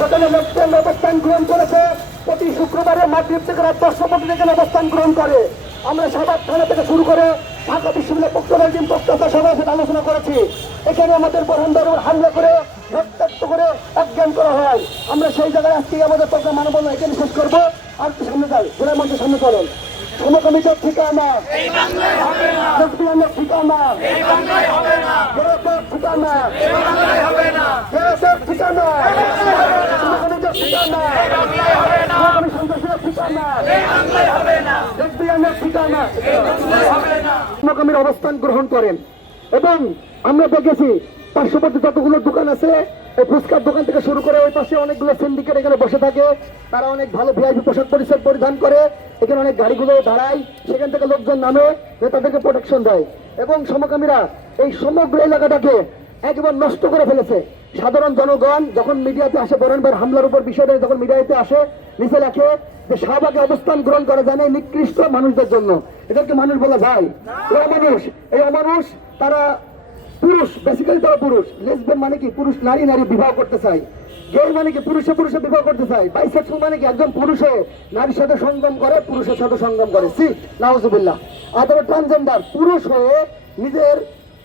সেখানে লোকজন অবস্থান গ্রহণ করেছে। প্রতি শুক্রবারে মাগরিব থেকে রাত 10টা পর্যন্ত এখানে অবস্থান গ্রহণ করে। আমরা সাভার থানা থেকে শুরু করে ঢাকা বিশ্ববিদ্যালয় পক্ষান্তর প্রত্যাশা সভার সাথে আলোচনা করেছি। এখানে আমাদের প্রধানদের হামলা করে রক্তাক্ত করে অজ্ঞান করা হয়। আমরা সেই জায়গায় আজকে আমাদের প্রোগ্রাম মানববন্ধন এখানে শেষ করবো। আর একটু সামনে যাই, ঘোড়ার মঞ্চের সামনে চলেন। সমকামীদের ঠিকানা লেসবিয়ানের ঠিকানা গেরোদের ঠিকানা গেরোদের ঠিকানা সমকামীদের ঠিকানা সমকামী সন্ত্রাসীদের ঠিকানা লেসবিয়ানের ঠিকানা সমকামীর অবস্থান গ্রহণ করেন। এবং আমরা দেখেছি পার্শ্ববর্তী যতগুলো দোকান আছে, এই ফুচকার দোকান থেকে শুরু করে ওই পাশে অনেকগুলো সিন্ডিকেট এখানে বসে থাকে। তারা অনেক ভালো ভিআইপি পোশাক পরিচ্ছদ পরিধান করে, এখানে অনেক গাড়িগুলো দাঁড়ায়, সেখান থেকে লোকজন নামে, তাদেরকে প্রোটেকশন দেয়। এবং সমকামীরা এই সমগ্র এলাকাটাকে একবার নষ্ট করে ফেলেছে। সাধারণ জনগণ যখন মিডিয়াতে আসে, বরেনবার হামলার উপর বিষয়টা যখন মিডিয়াতে আসে, নিচে লেখে যে শাহবাগে অবস্থান গ্রহণ করা যায় না নিকৃষ্ট মানুষদের জন্য। এদেরকে মানুষ বলা যায়? এই অমানুষ তারা পুরুষ, বেসিক্যালি তারা পুরুষ। লেসবিয়ান মানে কি? পুরুষ নারী নারী বিবাহ করতে চায়। গে মানে কি? পুরুষে পুরুষে বিবাহ করতে চায়। বাইসেক্সুয়াল মানে কি? একজন পুরুষে নারীর সাথে সঙ্গম করে, পুরুষের সাথে সঙ্গম করে। সি নাউজুবিল্লাহ। আর তারা ট্রান্সজেন্ডার, পুরুষ হয়ে নিজের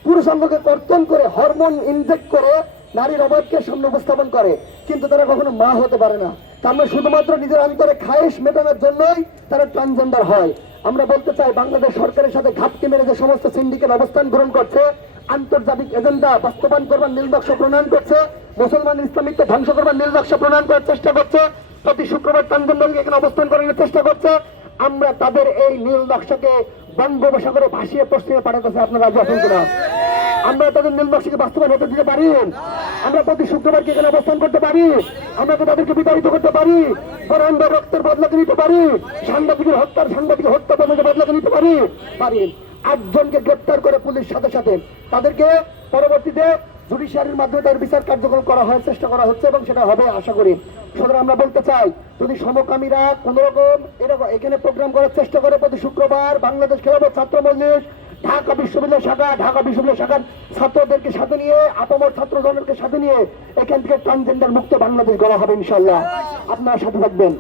পুরুষ অঙ্গকে কর্তন করে হরমোন ইনজেক্ট করে নারীর অবয়বকে সামনে উপস্থাপন করে, কিন্তু তারা কখনো মা হতে পারে না। তার মানে শুধুমাত্র নিজের অন্তরে খায়েশ মেটানোর জন্যই তারা ট্রান্সজেন্ডার হয়। আমরা বলতে চাই, বাংলাদেশ সরকারের সাথে ঘাপটি মেরে যে সমস্ত সিন্ডিকেট অবস্থান গ্রহণ করছে, আন্তর্জাতিক এজেন্ডা বাস্তবায়ন করবার নীলনকশা প্রণয়ন করছে, মুসলমান ইসলামিককে ধ্বংস করবার নীলনকশা প্রণয়ন করার চেষ্টা করছে, প্রতি শুক্রবার ট্রান্সজেন্ডারকে এখানে অবস্থান করানোর চেষ্টা করছে, আমরা তাদের এই নীল নকশাকে বঙ্গোপসাগরে ভাসিয়ে পশ্চিমে পাঠাতেছে। আপনারা রাজি আছেন কিনা? আমরা তাদের নীল নকশাকে বাস্তবায়ন হতে দিতে পারি? আমরা প্রতি শুক্রবারকে এখানে অবস্থান করতে পারি? আমরা কি তাদেরকে বিতাড়িত করতে পারি? বরেন্দ্র রক্তের বদলাকে নিতে পারি? সাংবাদিকের হত্যা বদলাকে নিতে পারি? পারি। 8 জনকে গ্রেপ্তার করে পুলিশ সাথে সাথে তাদেরকে পরবর্তীতে জুডিশিয়ারির মাধ্যমে তার বিচার কার্যক্রম করা হয়, চেষ্টা করা হচ্ছে এবং সেটা হবে আশা করি। সুতরাং আমরা বলতে চাই, যদি সমকামীরা কোন রকম এরকম এখানে প্রোগ্রাম করার চেষ্টা করে প্রতি শুক্রবার, বাংলাদেশ খেলাফত ছাত্র মজলিস ঢাকা বিশ্ববিদ্যালয় শাখার ছাত্রদেরকে সাথে নিয়ে, আপামর ছাত্র দলকে সাথে নিয়ে এখান থেকে ট্রান্সজেন্ডার মুক্ত বাংলাদেশ গড়া হবে ইনশাআল্লাহ। আপনারা সাথে থাকবেন।